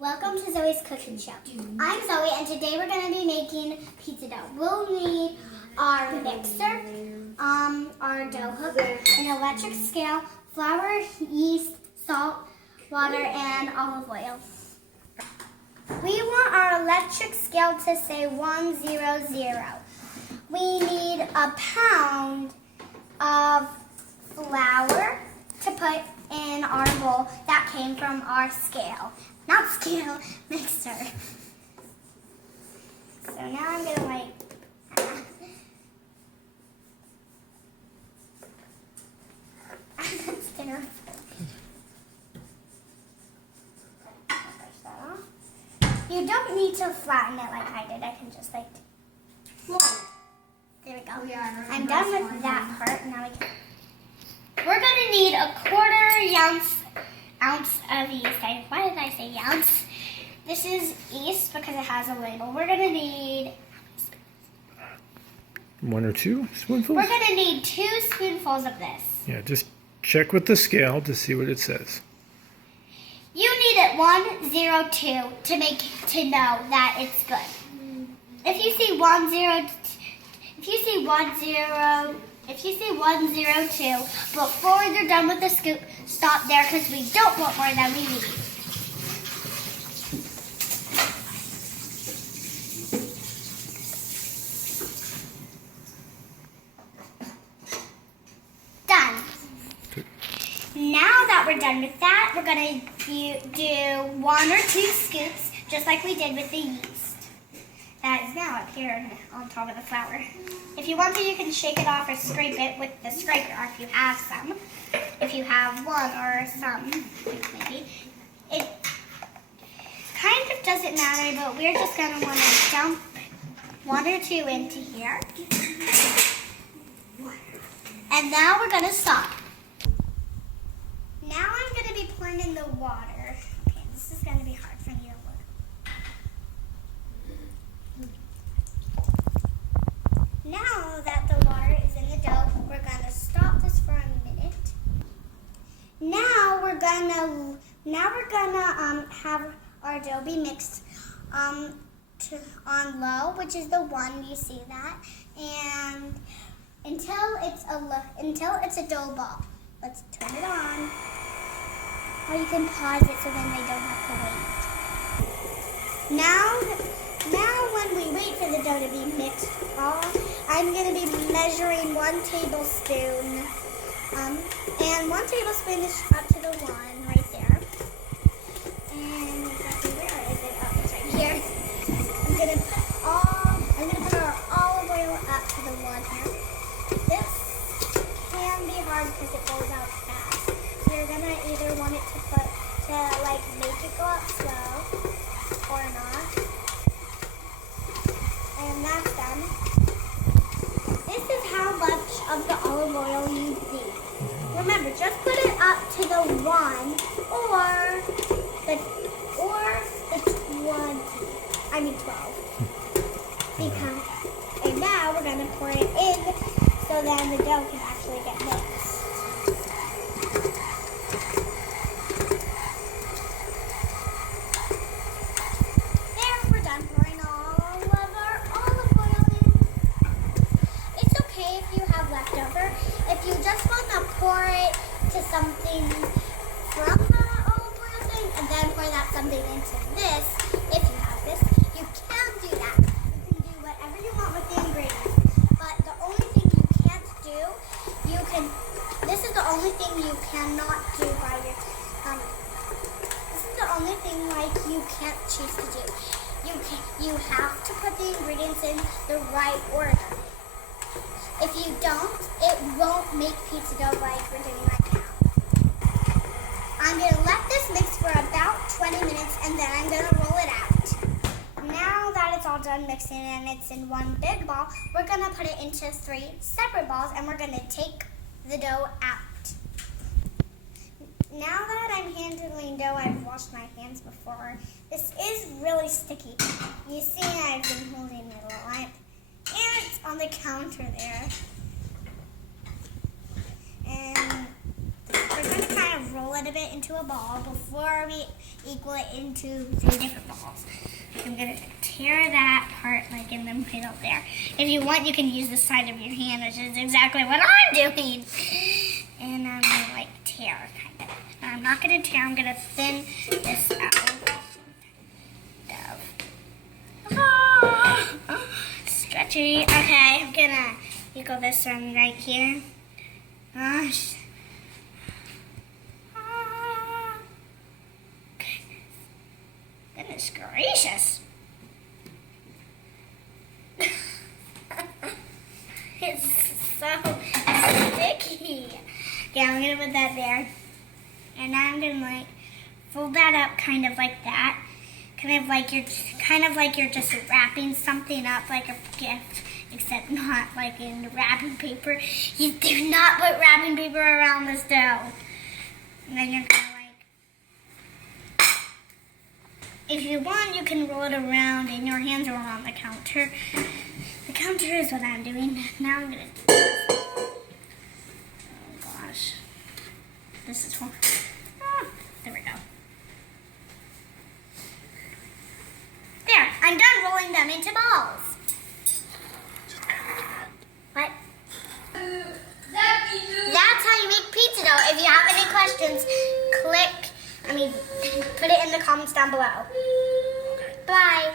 Welcome to Zoe's Cooking Show. I'm Zoe, and today we're going to be making pizza dough. We'll need our mixer, our dough hook, an electric scale, flour, yeast, salt, water, and olive oil. We want our electric scale to say 100. We need a pound of flour to put in our bowl that came from our scale. Not scale, mixer. So now I'm gonna that's terrible. Brush that off. You don't need to flatten it like I did. I can just there we go. Yeah, I'm done with that part. Now we can. We're gonna need a quarter ounce of yeast. Why did I say ounce? This is yeast because it has a label. We're gonna need 1 or 2 spoonfuls? We're gonna need 2 spoonfuls of this. Yeah, just check with the scale to see what it says. You need it 102 to know that it's good. If you see 102 before you're done with the scoop, stop there because we don't want more than we need. Done. Now that we're done with that, we're going to do 1 or 2 scoops, just like we did with the yeast. That is now up here on top of the flour. If you want to, you can shake it off or scrape it with the scraper if you have some. If you have one or some, maybe. It kind of doesn't matter, but we're just going to want to dump 1 or 2 into here. And now we're going to stop. Now I'm going to be pouring in the water. Okay, this is going to be hard for me to work. Now that the water is in the dough, we're going to stop this for a minute. Now we're gonna have our dough be mixed on low, which is the 1, you see that, and until it's a dough ball. Let's turn it on. Or you can pause it so then they don't have to wait. Now when we wait for the dough to be mixed, I'm going to be measuring 1 tablespoon. And 1 tablespoon is up to the 1 right there. And where is it? Oh, it's right here. I'm going to put our olive oil up to the 1 here. This can be hard because it goes out fast. So you're going to either want it to make it go up slow or not. And that's done. This is how much of the olive oil you need. Remember, just put it up to the 1 or the 12. And now we're going to pour it in so then the dough can actually get mixed. There, we're done pouring all of our olive oil in. It's okay if you have leftover. If you just want to pour it to something from the olive oil thing and then pour that something into this, if you have this, you can do that. You can do whatever you want with the ingredients. But the only thing you can't do, this is the only thing you cannot do by your, this is the only thing you can't choose to do. You have to put the ingredients in the right order. If you don't, it won't make pizza dough like we're doing right now. I'm going to let this mix for about 20 minutes and then I'm going to roll it out. Now that it's all done mixing and it's in 1 big ball, we're going to put it into 3 separate balls and we're going to take the dough out. Now that I'm handling dough, I've washed my hands before. This is really sticky. You see I've been holding my lamp. And it's on the counter there. And we're going to kind of roll it a bit into a ball before we equal it into 3 different balls. I'm going to tear that part like in the middle there. If you want, you can use the side of your hand, which is exactly what I'm doing. And I'm going to like tear, kind of. Now, I'm not going to tear, I'm going to thin this out. Stretchy. Okay, I'm going to equal this one right here. Gosh. Goodness gracious. It's so sticky. Okay, I'm going to put that there. And now I'm going to like fold that up kind of like that. Kind of like you're just wrapping something up like a gift, except not like in wrapping paper. You do not put wrapping paper around this dough. And then you're going to like, if you want, you can roll it around and your hands are on the counter. The counter is what I'm doing. Now I'm going to do this. Oh gosh. This is for, there we go. There, I'm done rolling them into balls. What? That's how you make pizza dough. If you have any questions, put it in the comments down below. Bye.